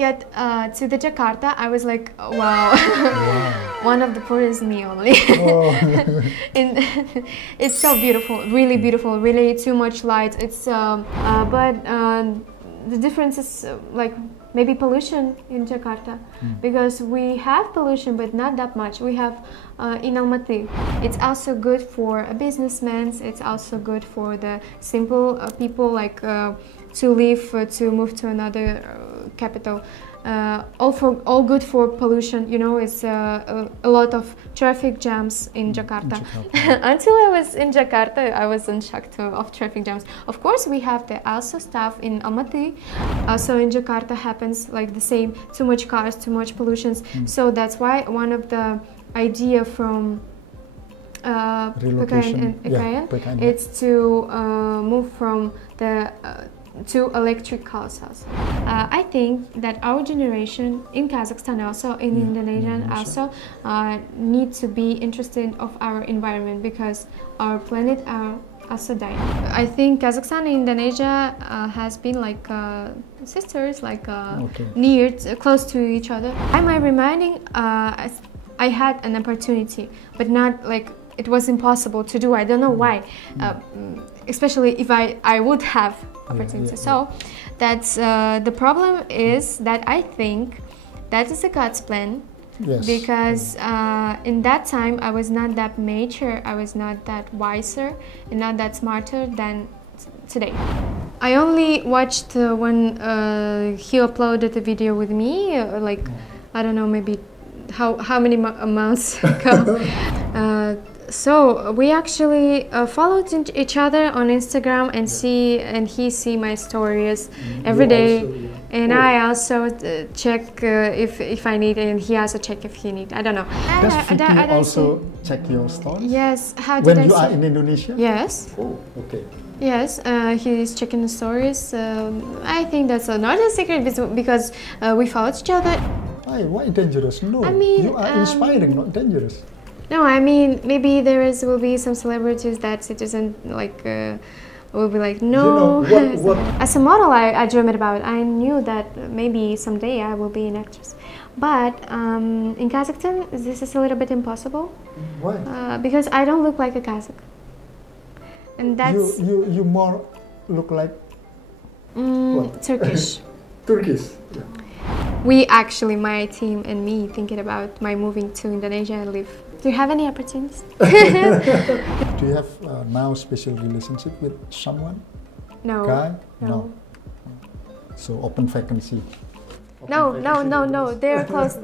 get to the Jakarta, I was like, wow, one of the poorest me only. Oh. It's so beautiful, really too much light. It's but the difference is like maybe pollution in Jakarta, because we have pollution but not that much. We have in Almaty. It's also good for businessmen. It's also good for the simple people, like to leave to move to another capital. All good for pollution. You know, it's a lot of traffic jams in Jakarta. Until I was in Jakarta, I was in shock of traffic jams. Of course, we have the also stuff in Almaty. Also in Jakarta happens like the same. Too much cars, too much pollutions. So that's why one of the idea from PK and IKN, it's to move from the to electric cars also. I think that our generation in Kazakhstan also, in Indonesia also, need to be interested of our environment, because our planet are also dying. I think Kazakhstan and Indonesia has been like sisters, like near, close to each other. Am I reminding I had an opportunity, but not like it was impossible to do. I don't know why, especially if I would have opportunity. So that's the problem is that I think that is a God's plan. Yes. Because in that time I was not that mature, I was not that wiser, and not that smarter than today. I only watched when he uploaded a video with me, like I don't know, maybe how many months ago. So we actually followed each other on Instagram, and he see my stories every day, and I also check if I need, and he also check if he need. I don't know. Does Fiki also check your stories? Yes. How when you are in Indonesia? Yes. Oh, okay. Yes, he's checking the stories. I think that's not a secret, because we follow each other. Why dangerous? No, I mean, you are inspiring, not dangerous. No, I mean, maybe will be some celebrities that citizen like will be like, no. You know, what? As a model, I dreamed about. I knew that maybe someday I will be an actress. But in Kazakhstan, this is a little bit impossible. Why? Because I don't look like a Kazakh. And that's... You more look like... Turkish. Turkish. Yeah. We actually, my team and me, thinking about my moving to Indonesia and live. Do you have any opportunities? Do you have now special relationship with someone? No. Guy? No. So open vacancy. No. They're close.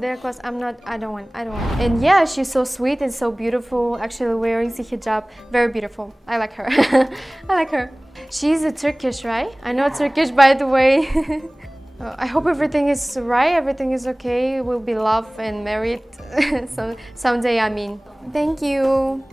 I don't want. And yeah, she's so sweet and so beautiful. Actually, wearing the hijab, very beautiful. I like her. I like her. She's a Turkish, right? I know Turkish, by the way. I hope everything is right, everything is okay. We'll be loved and married someday, I mean. Thank you.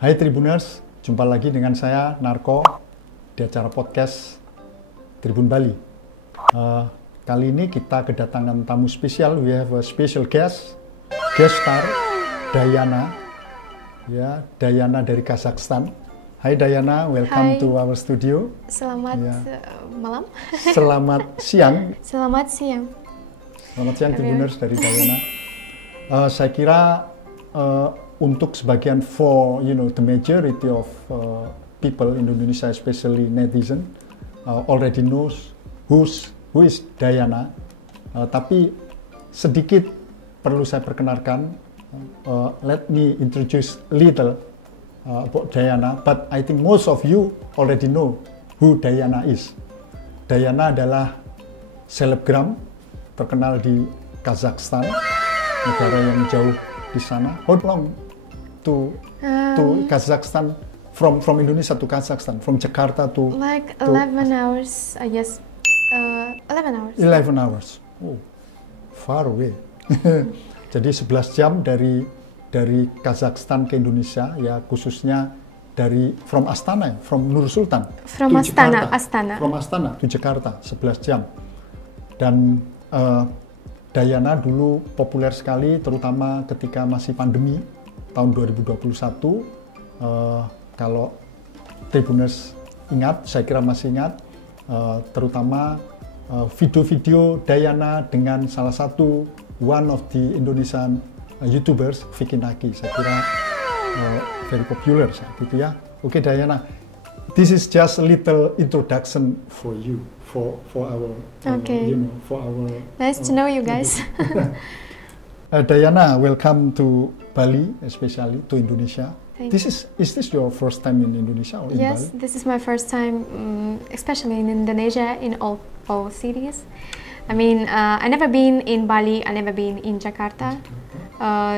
Hai Tribuners, jumpa lagi dengan saya Narko di acara podcast Tribun Bali. Kali ini kita kedatangan tamu spesial. We have a special guest star Dayana, ya, Dayana dari Kazakhstan. Hai Dayana, welcome to our studio. Selamat malam. Selamat siang. Selamat siang. Selamat siang Tribuners dari Dayana. Saya kira untuk sebagian the majority of people in Indonesia, especially netizen, already knows who is Dayana. Tapi sedikit perlu saya perkenalkan. Let me introduce little about Dayana. But I think most of you already know who Dayana is. Dayana adalah selebgram terkenal di Kazakhstan, negara yang jauh di sana. How long to Kazakhstan from Indonesia to Kazakhstan, from Jakarta to like 11 hours, I guess. 11 hours. 11 hours. Oh, far away. Jadi 11 jam dari Kazakhstan ke Indonesia, ya khususnya from Astana, from Nur Sultan. From Astana, Astana. From Astana to Jakarta, 11 jam. Dan Dayana dulu populer sekali, terutama ketika masih pandemi tahun 2021. Kalau Tribuners ingat, saya kira masih ingat, terutama video-video Dayana dengan salah satu one of the Indonesian YouTubers, Fiki Naki. Saya kira very popular saat itu ya. Oke, Dayana, this is just a little introduction for you, for our, for our. Nice to know you guys. Dayana, welcome to Bali, especially to Indonesia. Is this your first time in Indonesia or in Bali? Yes, this is my first time, especially in Indonesia, in all cities. I mean, I never been in Bali, I never been in Jakarta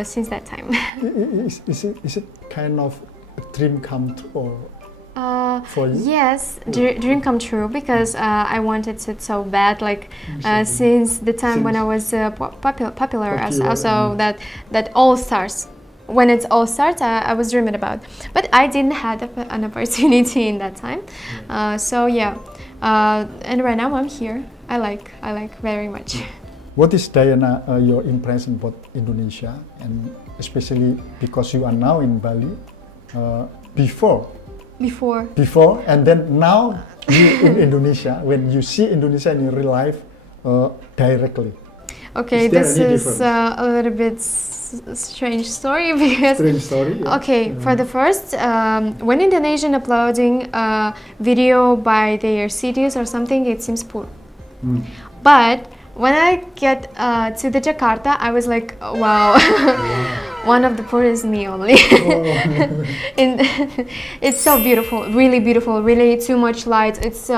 since that time. Is it kind of a dream come true for you? Yes, dream come true, because I wanted it so bad, like since the time when I was popular, as also that all stars. When it's all starts, I was dreaming about, but I didn't have an opportunity in that time. So yeah, and right now I'm here. I like very much. What is, Dayana, your impression about Indonesia, and especially because you are now in Bali, before, and then now you in Indonesia, when you see Indonesia in your real life directly? Okay, this is a little bit strange story, because okay, for the first, when Indonesian uploading a video by their cities or something, it seems poor. But when I get to the Jakarta, I was like, wow, one of the poor is me only. It's so beautiful, really too much light. It's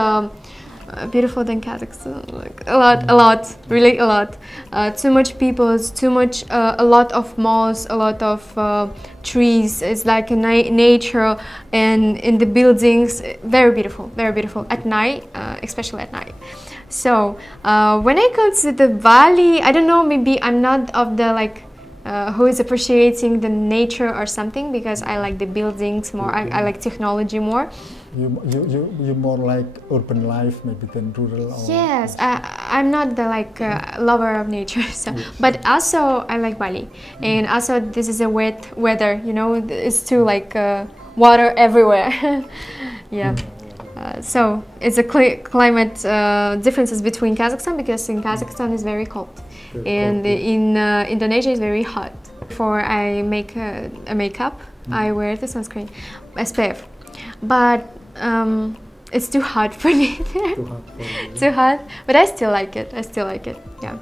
beautiful than Kazakhstan, like a lot, really a lot. Too much people, a lot of malls, a lot of trees. It's like a nature, and in the buildings, very beautiful at night, especially at night. So when I go to the Bali, I don't know, maybe I'm not of the who is appreciating the nature or something, because I like the buildings more. I like technology more. You more like urban life maybe than rural? Or yes, I'm not the lover of nature, so. But also I like Bali, and also this is a wet weather, you know, it's too water everywhere. Yeah. So it's a climate differences between Kazakhstan, because in Kazakhstan is very cold, and in Indonesia is very hot. Before I make a makeup, I wear the sunscreen, SPF, but it's too hot for me. Too hot, but I still like it. Yeah.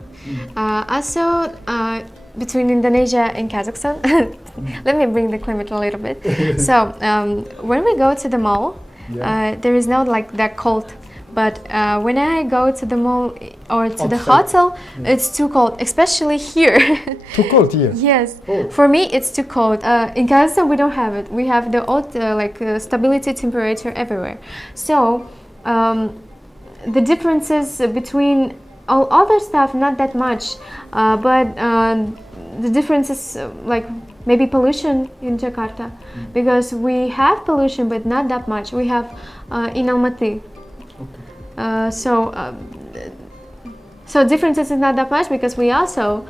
Also, between Indonesia and Kazakhstan, let me bring the climate a little bit. So when we go to the mall, there is not that cold, but when I go to the mall or to the hotel, it's too cold, especially here. Too cold here? Yes. Oh. For me, it's too cold. In Kazakhstan, we don't have it. We have the old stability temperature everywhere. So the differences between all other stuff, not that much, but the differences maybe pollution in Jakarta, because we have pollution, but not that much. We have in Almaty. Okay. So differences is not that much, because we also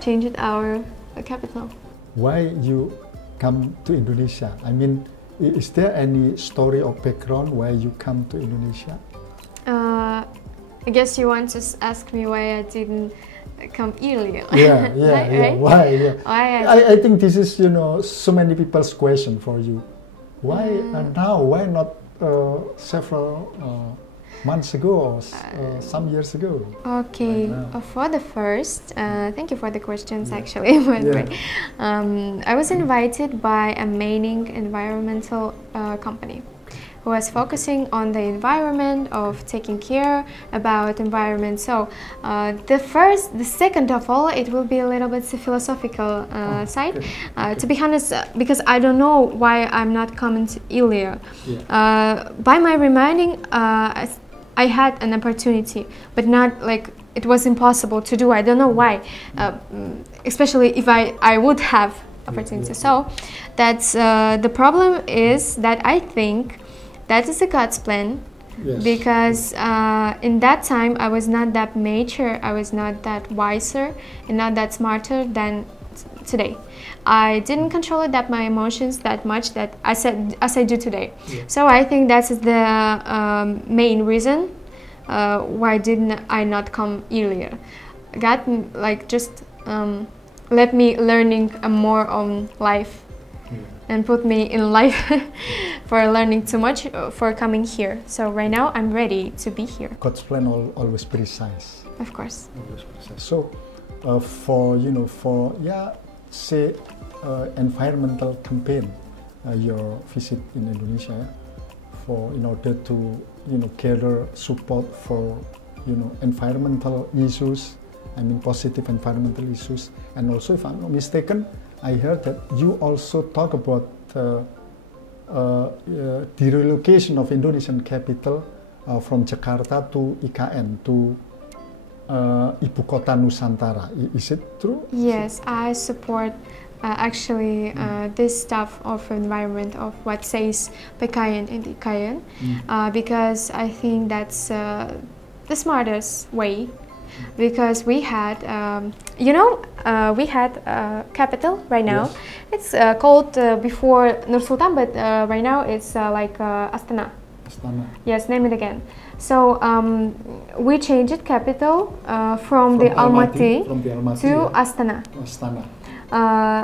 changed our capital. Why you come to Indonesia? I mean, is there any story or background why you come to Indonesia? I guess you want to ask me why I didn't come earlier. Yeah. Right? Why? Yeah. I think this is, so many people's question for you. Why now? Why not several months ago or some years ago? Okay. For the first, thank you for the questions. Actually, I was invited by a mining environmental company. who was focusing on the environment, of taking care about environment. So the second of all, it will be a little bit the philosophical side. To be honest, because I don't know why I'm not coming earlier. By my reminding, I had an opportunity, but not like it was impossible to do. I don't know why, especially if I would have opportunity. So that's the problem is that I think that is a God's plan. Because in that time I was not that mature, I was not that wiser and not that smarter than today. I didn't control that my emotions that much that as I do today. So I think that's the main reason why didn't I not come earlier. God like just let me learning more on life and put me in life for learning too much for coming here. So right now I'm ready to be here. God's plan always precise. Of course. Always precise. So for say environmental campaign, your visit in Indonesia, in order to gather support for environmental issues, I mean positive environmental issues, and also if I'm not mistaken, I heard that you also talk about the relocation of Indonesian capital from Jakarta to IKN, to Ibukota Nusantara. Is it true? Yes, I support actually this stuff of environment, of what says PK and IKN, because I think that's the smartest way. Because we had, we had capital right now. It's called before Nur Sultan, but right now it's like Astana. Astana. Yes, name it again. So we changed capital from the Almaty to Astana. Astana.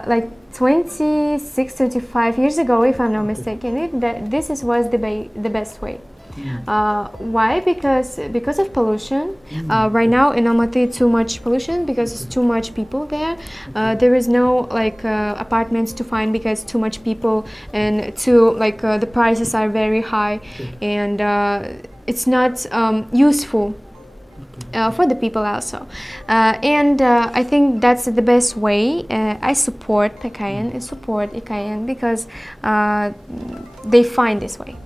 Like 26, 25 years ago, if I'm not mistaken, this was the best way. Why? Because of pollution. Right now in Almaty, too much pollution because it's too much people there. There is no like apartments to find because too much people, and the prices are very high, and it's not useful for the people also. And I think that's the best way. I support PKN and support IKN because they find this way.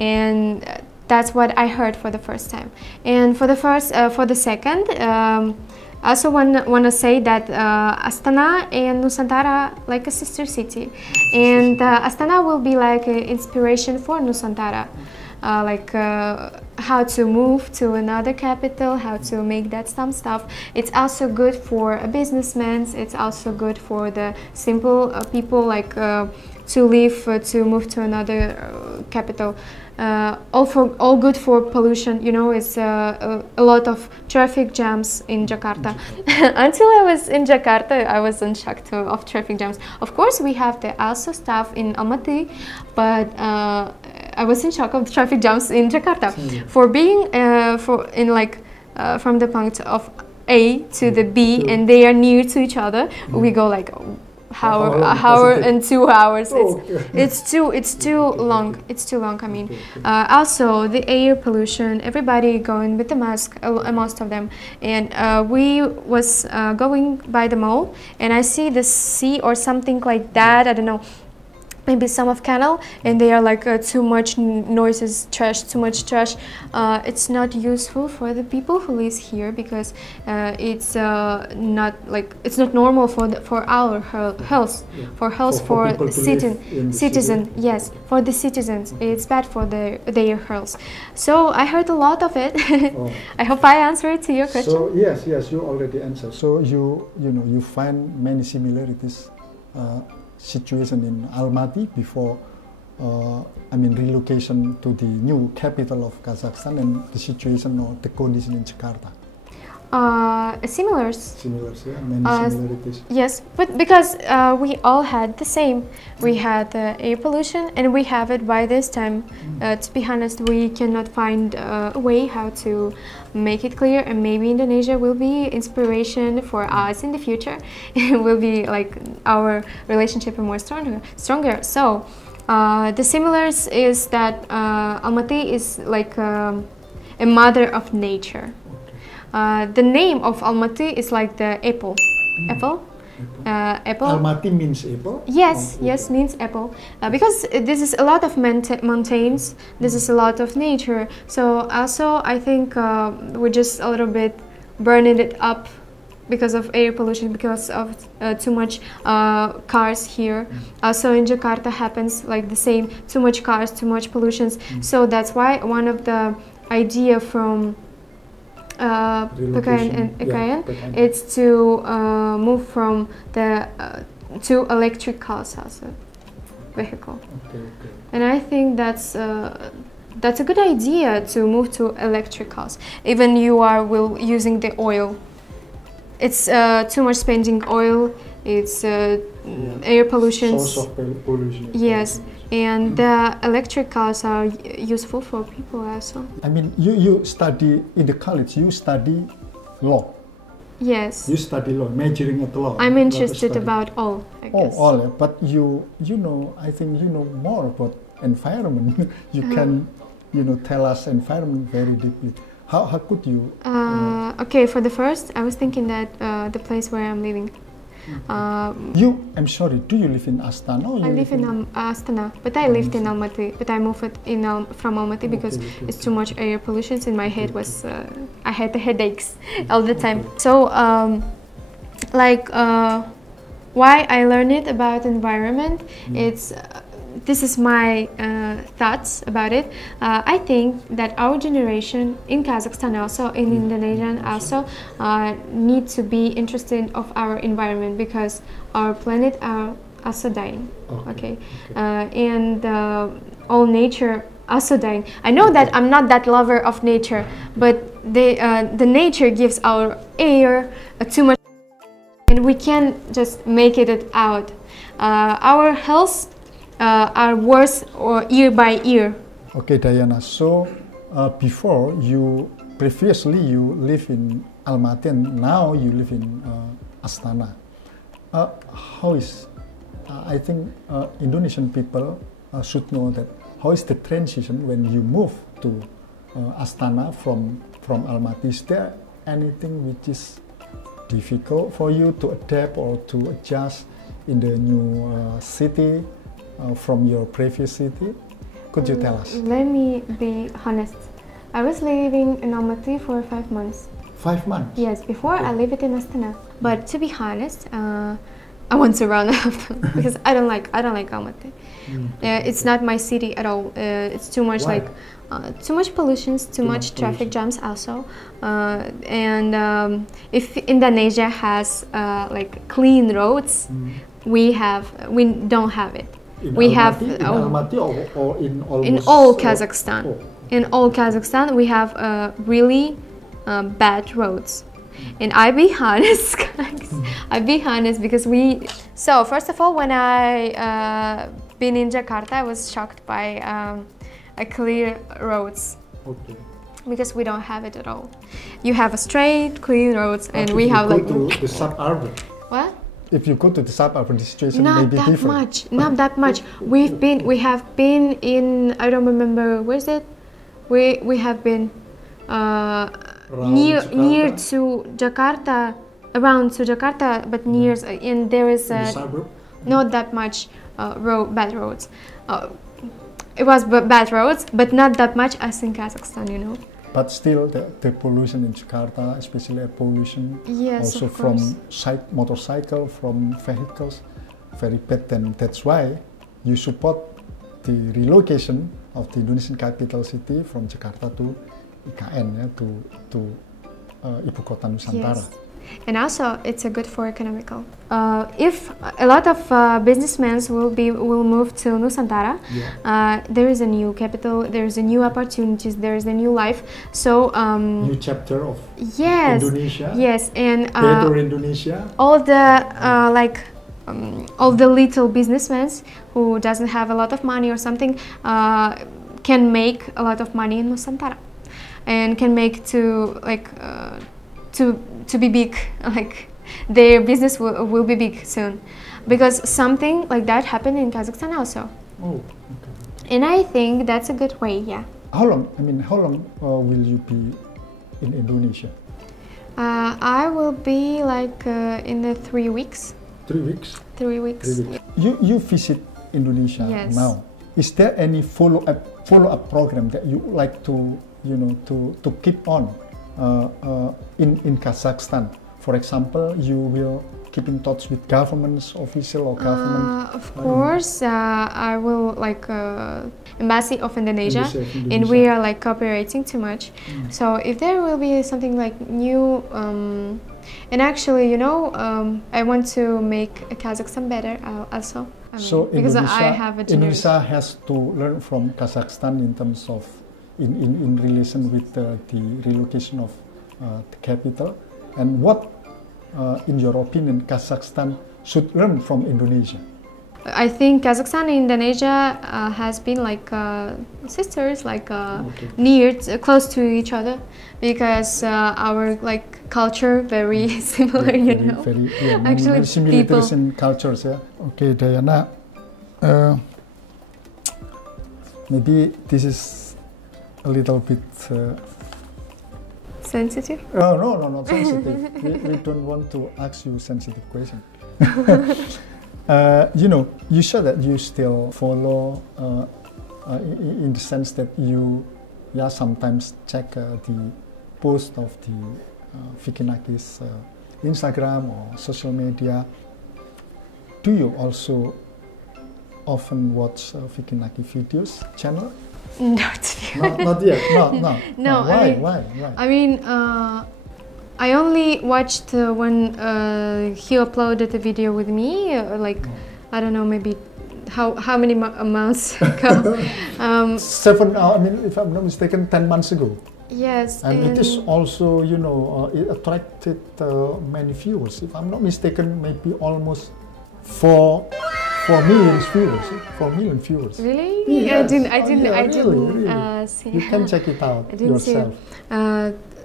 And that's what I heard for the first time. And for the second, I also want to say that Astana and Nusantara like a sister city, and Astana will be like an inspiration for Nusantara, how to move to another capital, how to make that some stuff. It's also good for a businessman. It's also good for the simple people to live, to move to another capital. All good for pollution. It's a lot of traffic jams in Jakarta. Until I was in Jakarta, I was in shock of traffic jams. Of course, we have the also stuff in Almaty, but I was in shock of the traffic jams in Jakarta. For being from the point of A to the B, and they are near to each other, we go like hour and 2 hours. It's too long. It's too long. I mean, also the air pollution. Everybody going with the mask, most of them. And we was going by the mall, and I see the sea or something like that. I don't know. Maybe some of canal, and they are like too much noises, trash, too much trash. It's not useful for the people who live here because it's not normal for our health, for citizen. Yes, for the citizens, it's bad for their health. So I heard a lot of it. I hope I answered to your question. So yes, you already answered. So you find many similarities. Situation in Almaty before relocation to the new capital of Kazakhstan, and the situation or the condition in Jakarta. Similars, yeah, many similarities. Yes, but because we all had the same. We had air pollution, and we have it by this time. To be honest, we cannot find a way how to make it clear, and maybe Indonesia will be inspiration for us in the future. It will be like our relationship more stronger. So The similars is that Almaty is like a mother of nature. The name of Almaty is like the apple. Apple? Apple. Almaty means apple? Yes, yes, means apple. Because this is a lot of mountains, this is a lot of nature. So also I think we're just a little bit burning it up because of air pollution, because of too much cars here. Also in Jakarta happens like the same, too much cars, too much pollutions. So that's why one of the idea from PK and IKN, it's to move from the to electric cars as a vehicle. And I think that's a good idea to move to electric cars. Even you are using the oil. It's too much spending oil. It's air pollution. Source of pollution. Yes. And the electric cars are useful for people also. I mean, you study in the college, you study law. Yes. You study law, majoring at law. I'm interested about all, I guess. All, but you know, I think you know more about environment. You can, tell us environment very deeply. How could you? Okay, for the first, I was thinking that the place where I'm living. I'm sorry, do you live in Astana? Or I live in Astana, but I lived in Almaty, but I moved from Almaty because it's too much air pollution. In my head was, I had the headaches all the time. So, why I learned it about environment, this is my thoughts about it. I think that our generation in Kazakhstan also, in Indonesia also, need to be interested of our environment because our planet are also dying. Okay. And all nature also dying. I know that I'm not that lover of nature, but the nature gives our air too much, and we can't just make it out. Our health are worse or year by year. Okay, Dayana. So before previously you live in Almaty and now you live in Astana. How is? I think Indonesian people should know that. How is the transition when you move to Astana from Almaty? Is there anything which is difficult for you to adapt or to adjust in the new city? From your previous city? Could you tell us? Let me be honest. I was living in Almaty for 5 months. 5 months? Yes, before I lived in Astana. But to be honest, I want to run after because I don't like Almaty. It's not my city at all. It's too much too much pollution, too much traffic jams also. And if Indonesia has clean roads, we don't have it. In Almaty or in all Kazakhstan. In all Kazakhstan, we have really bad roads. And I be honest, guys. I be honest because So first of all, when I been in Jakarta, I was shocked by clear roads. Okay. Because we don't have it at all. You have a straight, clean roads, and we have go to the suburban. What? If you go to the suburban, the situation may be different. Not that much. We have been in, I don't remember, where is it? We have been near to Jakarta, around to Jakarta, but near, and there is not that much bad roads. It was bad roads, but not that much as in Kazakhstan, But still, the pollution in Jakarta, especially air pollution, yes, also from motorcycle, from vehicles, very bad. And that's why you support the relocation of the Indonesian capital city from Jakarta to IKN, to Ibukota Nusantara. Yes. And also, it's a good for economical. If a lot of businessmen will move to Nusantara, there is a new capital, there is a new opportunities, there is a new life. So new chapter of Indonesia. Yes, and better Indonesia. All the all the little businessmen who doesn't have a lot of money or something can make a lot of money in Nusantara, and can make to be big, their business will be big soon, because something like that happened in Kazakhstan also. Oh, okay. And I think that's a good way, yeah. How long? I mean, how long will you be in Indonesia? I will be like in the 3 weeks. 3 weeks. 3 weeks. 3 weeks. You visit Indonesia Yes. now. Is there any follow-up program that you like to to keep on in Kazakhstan? For example, you will keep in touch with governments, official or government. Of course, I will like Embassy of Indonesia, and we are like cooperating too much. So if there will be something like new, and actually, I want to make Kazakhstan better also. So because Indonesia, I have a Indonesia has to learn from Kazakhstan in terms of in relation with the relocation of the capital, and what, in your opinion, Kazakhstan should learn from Indonesia? I think Kazakhstan and Indonesia has been like sisters, like near, close to each other, because our like culture very similar, Very, Actually, many similarities in cultures, yeah. Okay, Dayana, maybe this is a little bit sensitive. No, not sensitive. we don't want to ask you sensitive question. You said that you still follow in the sense that you sometimes check the post of the Fiki Naki's Instagram or social media. Do you also often watch Fiki Naki videos channel? Not yet. No. Why? I mean, I only watched when he uploaded the video with me, I don't know, maybe how many months ago. 7, I mean, if I'm not mistaken, 10 months ago. Yes. And it is also, it attracted many viewers. If I'm not mistaken, maybe almost 4 million viewers. 4 million viewers. Really? Yes. I didn't Really. see. You can check it out yourself.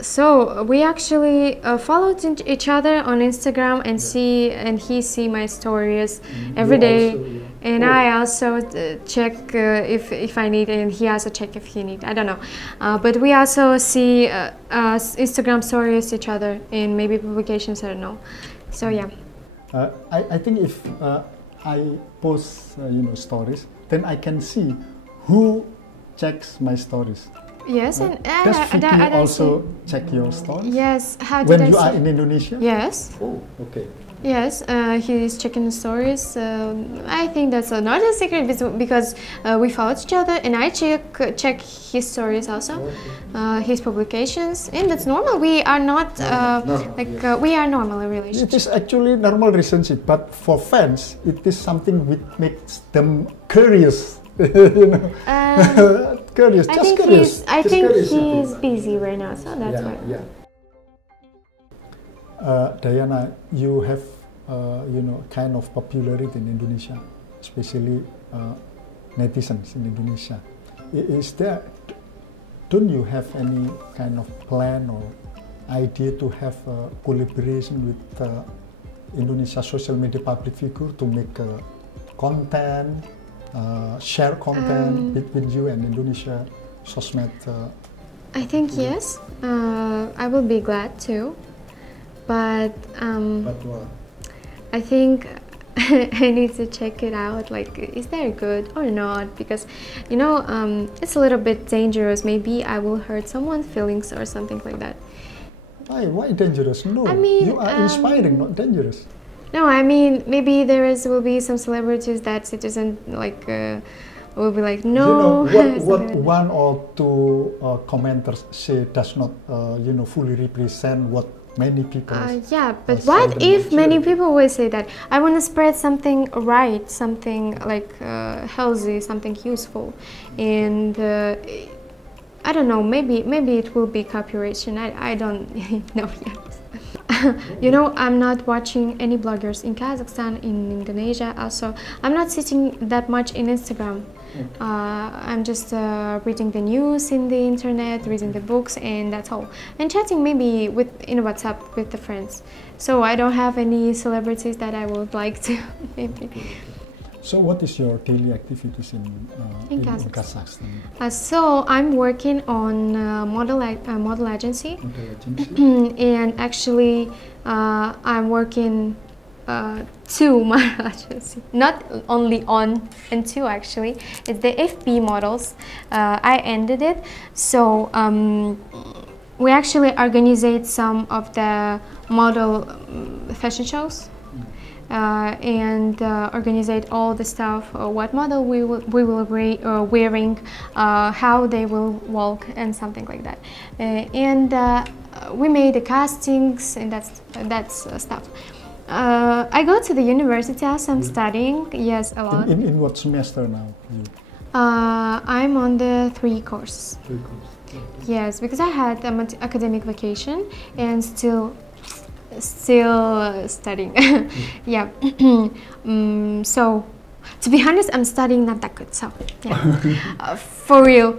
So we actually followed each other on Instagram and he see my stories every day, and I also check if I need, and he also check if he need. I don't know, but we also see Instagram stories each other and maybe publications. I don't know. So yeah. I think if I post stories, then I can see who checks my stories. Yes, and does Fiki also check your stories? Yes. How did when I you see? are in Indonesia? Yes. Oh, okay. Yes, he's checking the stories. I think that's not a secret because we followed each other, and I check his stories also, his publications, and that's normal. We are not we are normal in relationship. It is actually normal relationship, but for fans, it is something which makes them curious. Curious, just curious. I think he's busy right now, so that's why. Yeah. Dayana, you have kind of popularity in Indonesia, especially netizens in Indonesia. Is there? Don't you have any kind of plan or idea to have a collaboration with Indonesia social media public figure to make content? Share content between you and Indonesia sosmed? I think yes. I will be glad to, but what? I think I need to check it out. Like, is that good or not? Because it's a little bit dangerous. Maybe I will hurt someone's feelings or something like that. Why dangerous? No, I mean, you are inspiring, not dangerous. No, I mean, maybe will be some celebrities that citizen will be like, no. What 1 or 2 commenters say does not fully represent what many people yeah, but what if many people will say that I want to spread something right, something like healthy, something useful, and I don't know, maybe it will be copyright. I don't know yet. I'm not watching any bloggers in Kazakhstan, in Indonesia. Also, I'm not sitting that much in Instagram. I'm just reading the news in the internet, reading the books, and that's all. And chatting maybe in WhatsApp with the friends. So I don't have any celebrities that I would like to. Maybe. So what is your daily activities in Kazakhstan? So I'm working on model agency. And actually I'm working two model agency, not only on and two actually. It's the FP models. I ended it, so we actually organize some of the model fashion shows. And organize all the stuff, what model we will wearing, how they will walk, and something like that. And we made the castings, and that's stuff. I go to the university as I'm studying. Yes, a lot. In what semester now? I'm on the 3 courses. 3 courses. Yes, because I had academic vacation and still studying. Yeah. So to be honest, I'm studying not that good, so yeah. For real,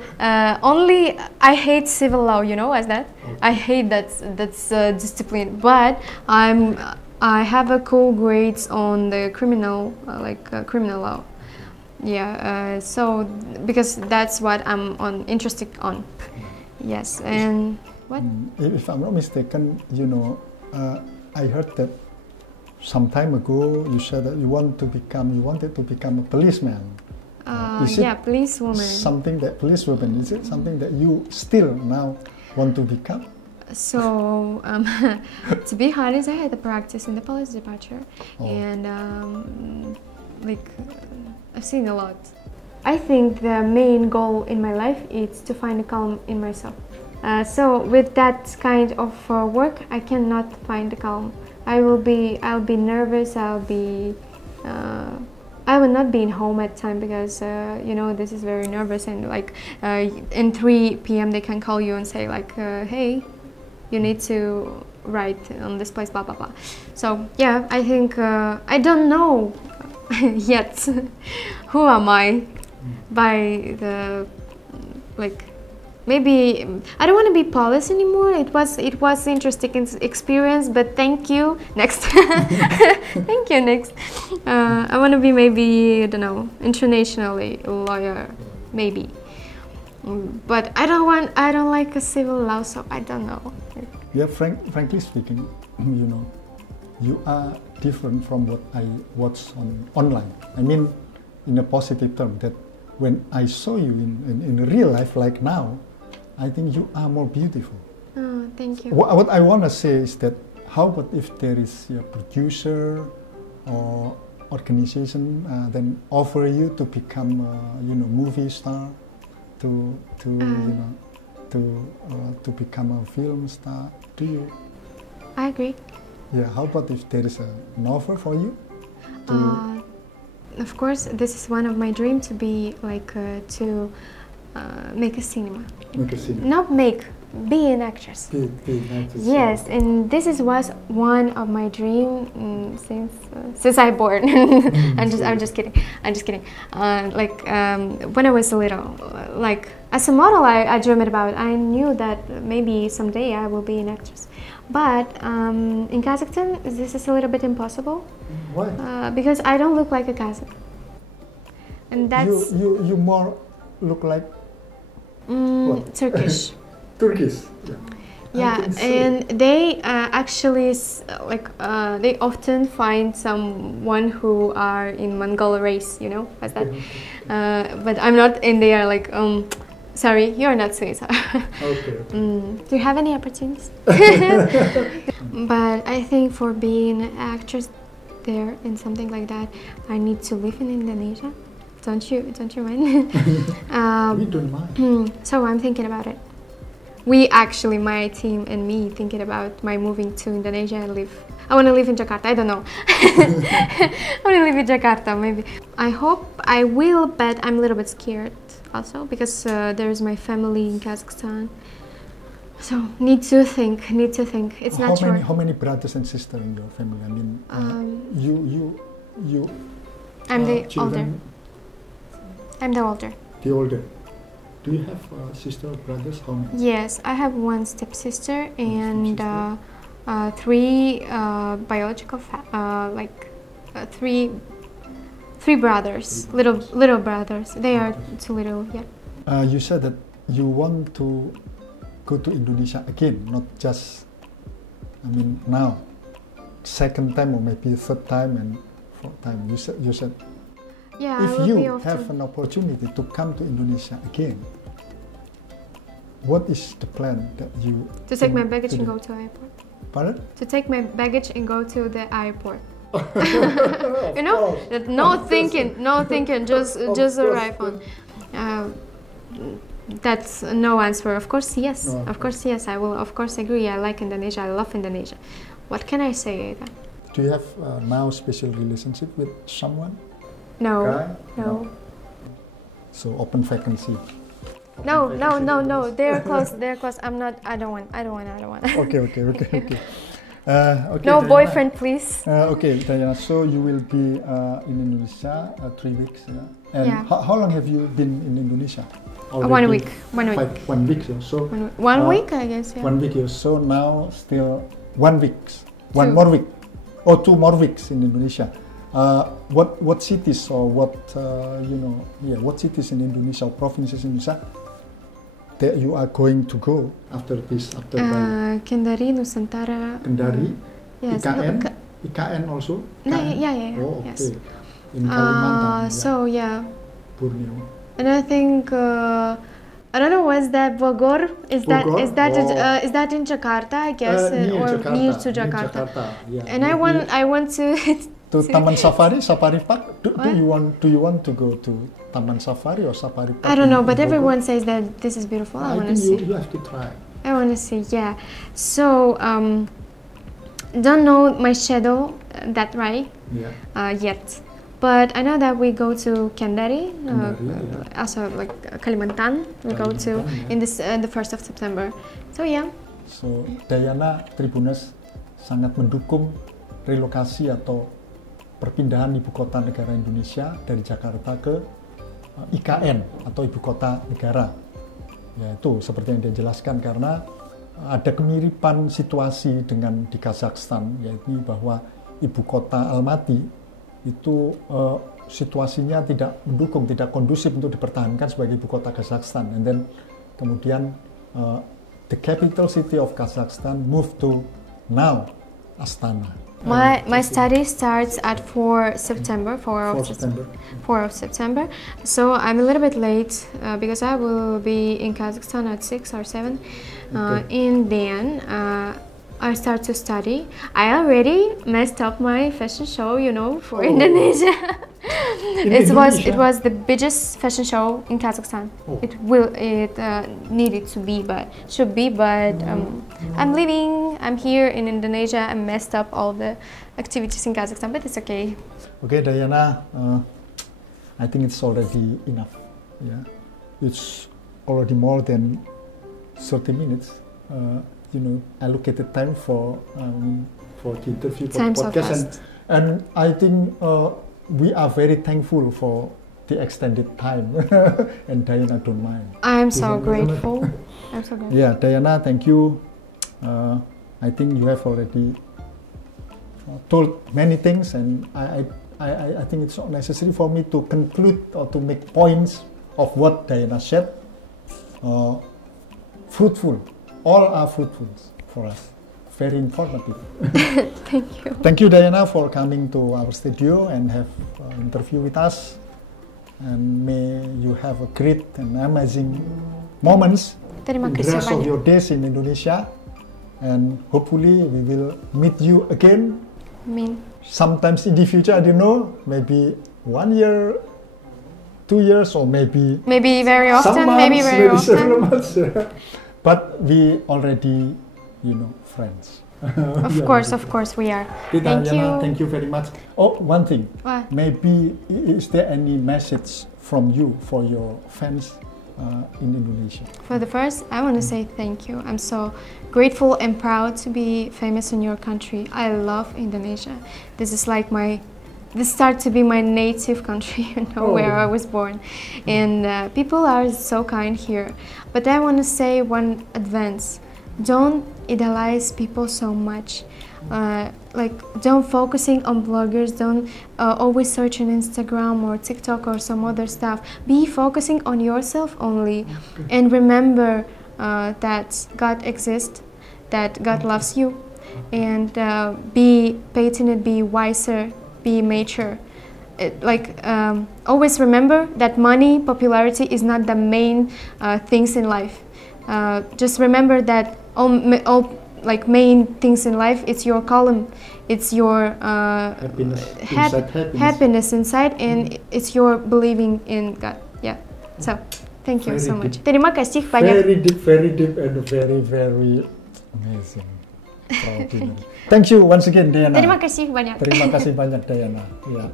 only I hate civil law, you know, as that. I hate that's discipline, but I have a cool grades on the criminal criminal law. Yeah, so because that's what I'm interested on. Yes. And what? If I'm not mistaken, you know, I heard that some time ago you said that you wanted to become a policeman. Yeah, policewoman. Is it something that you still now want to become? So, to be honest, I had a practice in the police departure, and I've seen a lot. I think the main goal in my life is to find a calm in myself. So with that kind of work, I cannot find the calm. I'll be nervous. I will not be in home at time because you know, this is very nervous, and like in 3 p.m. they can call you and say like, hey, you need to write on this place, blah blah blah. So yeah, I think I don't know yet who am I by the maybe I don't want to be police anymore. It was interesting experience, but thank you. Next. Thank you. Next. I want to be maybe, I don't know, internationally lawyer, maybe. But I don't like a civil law, so I don't know. Yeah, frankly speaking, you know, you are different from what I watch online. I mean, in a positive term, that when I saw you in real life, like now, I think you are more beautiful. Oh, thank you. What I want to say is that, how about if there is a producer or organization then offer you to become you know, movie star, to become a film star? Do you? I agree. Yeah. How about if there is an offer for you? Of course, this is one of my dreams, to be like to make a cinema. Make a cinema. Not make, be an actress. Be an actress. Yes, and this was one of my dreams since I born. I'm just kidding. When I was little, like as a model, I dreamed about. I knew that maybe someday I will be an actress. But in Kazakhstan, this is a little bit impossible. Why? Because I don't look like a Kazakh, and that's you more look like Turkish. Turkish. Yeah, so. And they actually they often find someone who are in Mongol race, you know, what's that? But I'm not, and they are like, sorry, you're not Swiss. Okay. Do you have any opportunities? But I think for being an actress there and something like that, I need to live in Indonesia. Don't you mind? We don't mind. So I'm thinking about it. We actually, my team and me, thinking about my moving to Indonesia and live. I want to live in Jakarta. I don't know. I want to live in Jakarta, maybe. I hope I will, but I'm a little bit scared also because there's my family in Kazakhstan. So need to think. It's not sure. How many brothers and sisters in your family? I mean, you. I'm the children? older. I'm the older. The older. Do you have sister or brothers? How many? Yes, I have one stepsister and 3 biological, 3 3 brothers, little brothers. They are too little, yeah. You said that you want to go to Indonesia again, not just, now, second time or maybe third time and fourth time. You said Yeah, if you have an opportunity to come to Indonesia again, what is the plan that you... To take my baggage and go to airport. Pardon? To take my baggage and go to the airport. You know, no thinking, just arrive on. That's no answer. Of course, yes. No, of course, yes. I will. Of course, agree. I like Indonesia. I love Indonesia. What can I say? Do you have now special relationship with someone? No. Guy? No. So open vacancy. No. They're close. They're close. I'm not. I don't want. Okay. Okay, no Dayana. boyfriend, please. Okay, Dayana. So you will be in Indonesia 3 weeks. Yeah? And Yeah. how long have you been in Indonesia? 1 week. 1 week. 1 week. So 1 week, I guess. Yeah. 1 week. So now still 1 week. One more week, or 2 more weeks in Indonesia. What cities or what what cities in Indonesia or provinces in Indonesia that you are going to go after this? Kendari, Nusantara. Kendari, Yes. IKN also. No, yeah. Oh, okay. Yes. In Kalimantan. So yeah. Borneo. And I think I don't know, what's that, Bogor? Is that in Jakarta? I guess, near to Jakarta. Yeah. And I want to to Taman Safari Park. Do you want to go to Taman Safari or Safari Park? I don't know, but Bogor? everyone says that this is beautiful. I want to see. You have to try. I want to see, yeah. So don't know my schedule that right yet. But I know that we go to Kendari, also like Kalimantan. We go to in the 1st of September. So yeah. So Dayana Tribuners sangat mendukung relokasi atau perpindahan ibu kota negara Indonesia dari Jakarta ke IKN atau ibu kota negara. Yaitu seperti yang dia jelaskan, karena ada kemiripan situasi dengan di Kazakhstan, yaitu bahwa ibu kota Almaty itu situasinya tidak mendukung, tidak kondusif untuk dipertahankan sebagai ibu kota Kazakhstan. And then kemudian the capital city of Kazakhstan moved to now Astana. My study starts at 4 September. So I'm a little bit late because I will be in Kazakhstan at 6 or 7. And then I start to study. I already messed up my fashion show, for Indonesia. It was the biggest fashion show in Kazakhstan. It needed to be, but I'm leaving. I'm here in Indonesia. I messed up all the activities in Kazakhstan, but it's okay. Okay, Dayana, I think it's already enough. Yeah, it's already more than 30 minutes. Allocated time for the interview podcast, and I think we are very thankful for the extended time, and Dayana don't mind. I'm so grateful. Yeah, Dayana, thank you. I think you have already told many things, and I think it's not necessary for me to conclude or to make points of what Dayana said. Fruitful. All are fruitful for us. Very informative. Thank you. Thank you, Dayana, for coming to our studio and have an interview with us. And may you have a great and amazing moments in the rest of your days in Indonesia. And hopefully we will meet you again. Amen. Sometimes in the future, I don't know, maybe 1 year, 2 years, or maybe very often, maybe several often. months. But we already, friends. Of course we are. Thank you very much. Oh, one thing. What? Maybe, is there any message from you for your fans in Indonesia? For the first, I want to say thank you. I'm so grateful and proud to be famous in your country. I love Indonesia. This is like this started to be my native country, where I was born. And people are so kind here. But I want to say one advance. Don't idolize people so much. like don't focusing on bloggers, don't always search on Instagram or TikTok or some other stuff. Be focusing on yourself only, and remember that God exists, that God loves you, and be passionate, be wiser, be mature. Always remember that money, popularity is not the main things in life. Just remember that all main things in life, it's your column, it's your happiness inside, and it's your believing in God. Yeah. So thank you so much. Terima kasih banyak. Very deep and very amazing. Thank you once again, Dayana. Terima kasih banyak. Terima kasih banyak, Dayana. Ya.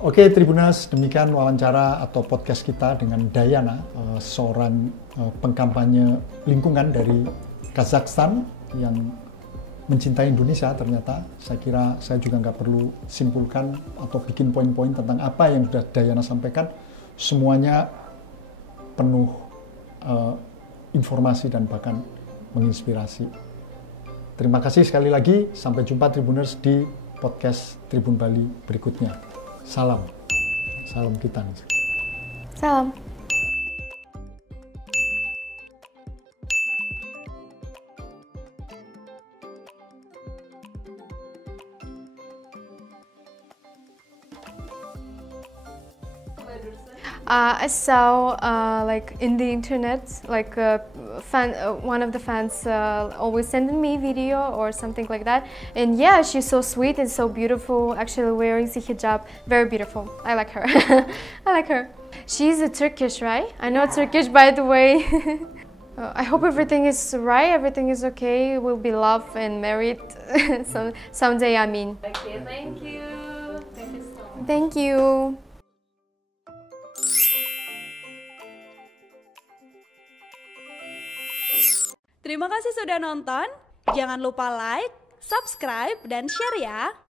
Oke, Tribuners, demikian wawancara atau podcast kita dengan Dayana, seorang pengkampanye lingkungan dari Kazakhstan yang mencintai Indonesia. Ternyata saya kira saya juga nggak perlu simpulkan atau bikin poin-poin tentang apa yang sudah Dayana sampaikan. Semuanya penuh informasi dan bahkan menginspirasi. Terima kasih sekali lagi. Sampai jumpa Tribuners di podcast Tribun Bali berikutnya. Salam kita. Salam. I saw in the internet, one of the fans always sending me video or something like that, and yeah, she's so sweet and so beautiful, actually wearing the hijab, very beautiful. I like her. I like her. She's a Turkish, right? I know Turkish, by the way. I hope everything is right, everything is okay, we'll be loved and married someday, I mean. Okay, thank you. Thank you so much. Thank you. Terima kasih sudah nonton. Jangan lupa like, subscribe, dan share ya.